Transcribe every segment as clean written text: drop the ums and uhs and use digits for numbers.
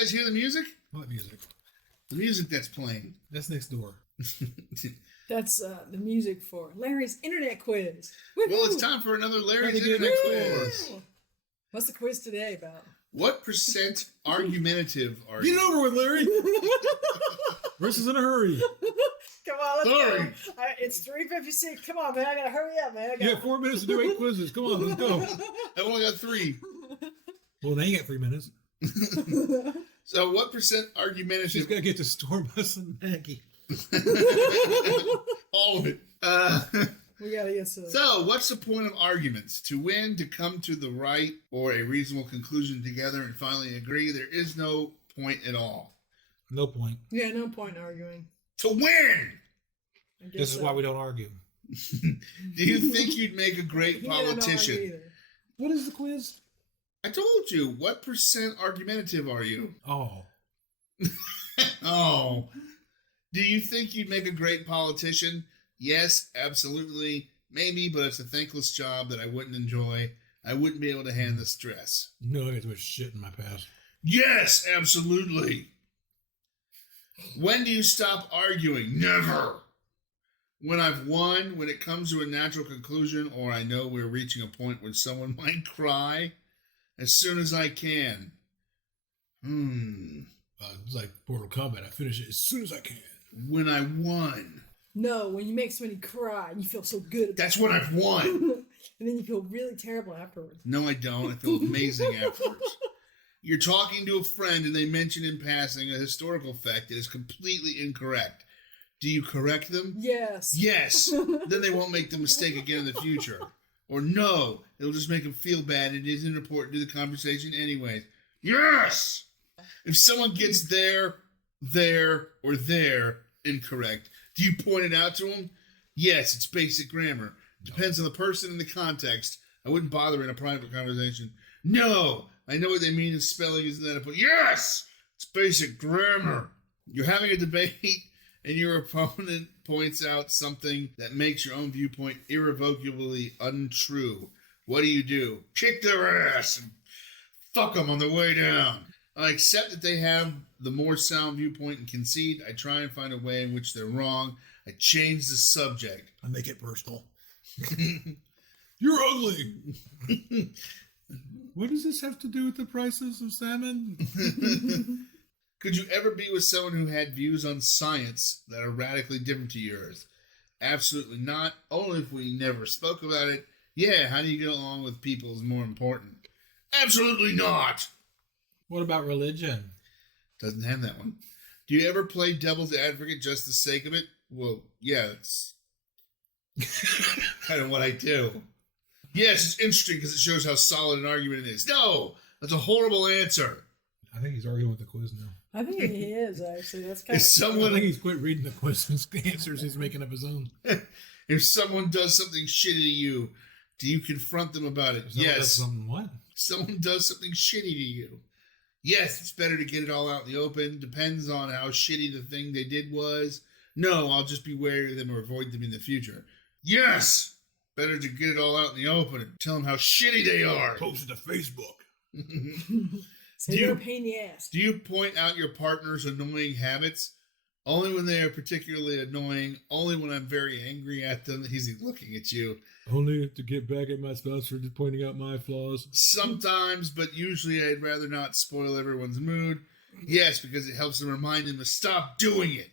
guys hear the music? What music? The music that's playing. That's next door. That's the music for Larry's Internet Quiz. Woo-hoo! Well, it's time for another Larry's Internet Quiz. What's the quiz today about? What percent argumentative are Get you? it over with, Larry. Risa's in a hurry. Come on, let's Sorry. go. It's 3:56. Come on, man. I gotta hurry up, man. You have 4 minutes to do 8 quizzes. Come on, let's go. I only got 3. Well, now you got 3 minutes. So what percent She's argumentative? got to get to store bus and Maggie. All of it. We gotta get some. So, what's the point of arguments? To win, to come to the right or a reasonable conclusion together and finally agree? There is no point at all. No point. Yeah, no point in arguing. To win! I guess This is so. why we don't argue. Do you think you'd make a great He didn't argue politician? either. What is the quiz? I told you. What percent argumentative are you? Oh. Oh. Do you think you'd make a great politician? Yes, absolutely. Maybe, but it's a thankless job that I wouldn't enjoy. I wouldn't be able to handle the stress. No, I got too much shit in my past. Yes, absolutely. When do you stop arguing? Never. When I've won, when it comes to a natural conclusion, or I know we're reaching a point where someone might cry, as soon as I can. It's like Mortal Kombat. I finish it as soon as I can. When I won. No, when you make somebody cry and you feel so good. That's when I've won. And then you feel really terrible afterwards. No, I don't. I feel amazing afterwards. You're talking to a friend and they mention in passing a historical fact that is completely incorrect. Do you correct them? Yes. Yes. Then they won't make the mistake again in the future. Or no, it'll just make them feel bad. It isn't important to the conversation anyways. Yes! If someone gets there, or there incorrect, do you point it out to them? Yes, it's basic grammar. Depends on the person and the context. I wouldn't bother in a private conversation. No, I know what they mean in spelling isn't that important. Yes, it's basic grammar. You're having a debate and your opponent points out something that makes your own viewpoint irrevocably untrue. What do? Kick their ass and fuck them on the way down. I accept that they have the more sound viewpoint and concede. I try and find a way in which they're wrong. I change the subject. I make it personal. You're ugly. What does this have to do with the prices of salmon? Could you ever be with someone who had views on science that are radically different to yours? Absolutely not. Only if we never spoke about it. Yeah, how do you get along with people is more important. Absolutely not. What about religion? Doesn't have that one. Do you ever play devil's advocate just the sake of it? Well, yeah, it's kind of what I do. Yes, it's interesting because it shows how solid an argument it is. No, that's a horrible answer. I think he's arguing with the quiz now. I think he is, actually. That's kind If of... I someone, think he's quit reading the questions, answers. He's making up his own. if someone does something shitty to you, do you confront them about it? Someone does Yes. something what? Someone does something shitty to you. Yes, it's better to get it all out in the open. Depends on how shitty the thing they did was. No, I'll just be wary of them or avoid them in the future. Yes! Better to get it all out in the open and tell them how shitty they are. Post it to Facebook. So Do you're you- a pain in the ass. Do you point out your partner's annoying habits? Only when they are particularly annoying. Only when I'm very angry at them. He's looking at you. Only to get back at my spouse for pointing out my flaws. Sometimes, but usually I'd rather not spoil everyone's mood. Yes, because it helps them remind them to stop doing it.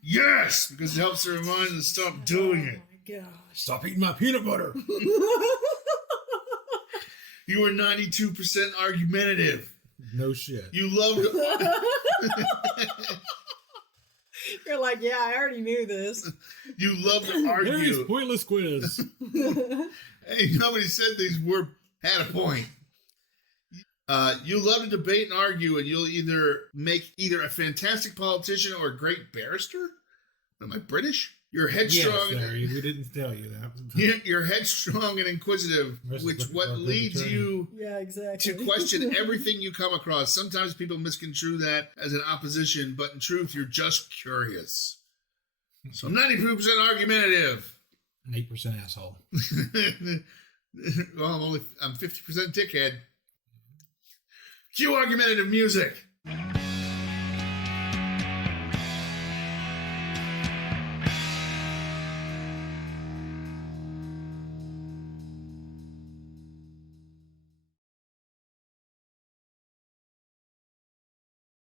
Yes, because it helps them remind them to stop doing it. Oh my gosh. Stop eating my peanut butter. You are 92% argumentative. No shit. You love to... You're like, yeah, I already knew this. You love to Harry's argue. pointless quiz. Hey, nobody said these were had a point. You love to debate and argue, and you'll either make either a fantastic politician or a great barrister. Am I British? You're headstrong. Yes, Larry, we didn't tell you that. You're headstrong and inquisitive, Versus which looking what for a good leads attorney. you Yeah, exactly. to question everything you come across. Sometimes people misconstrue that as an opposition, but in truth, you're just curious. So I'm 92% argumentative. An 8% asshole. Well, I'm 50% dickhead. Cue argumentative music. Bye.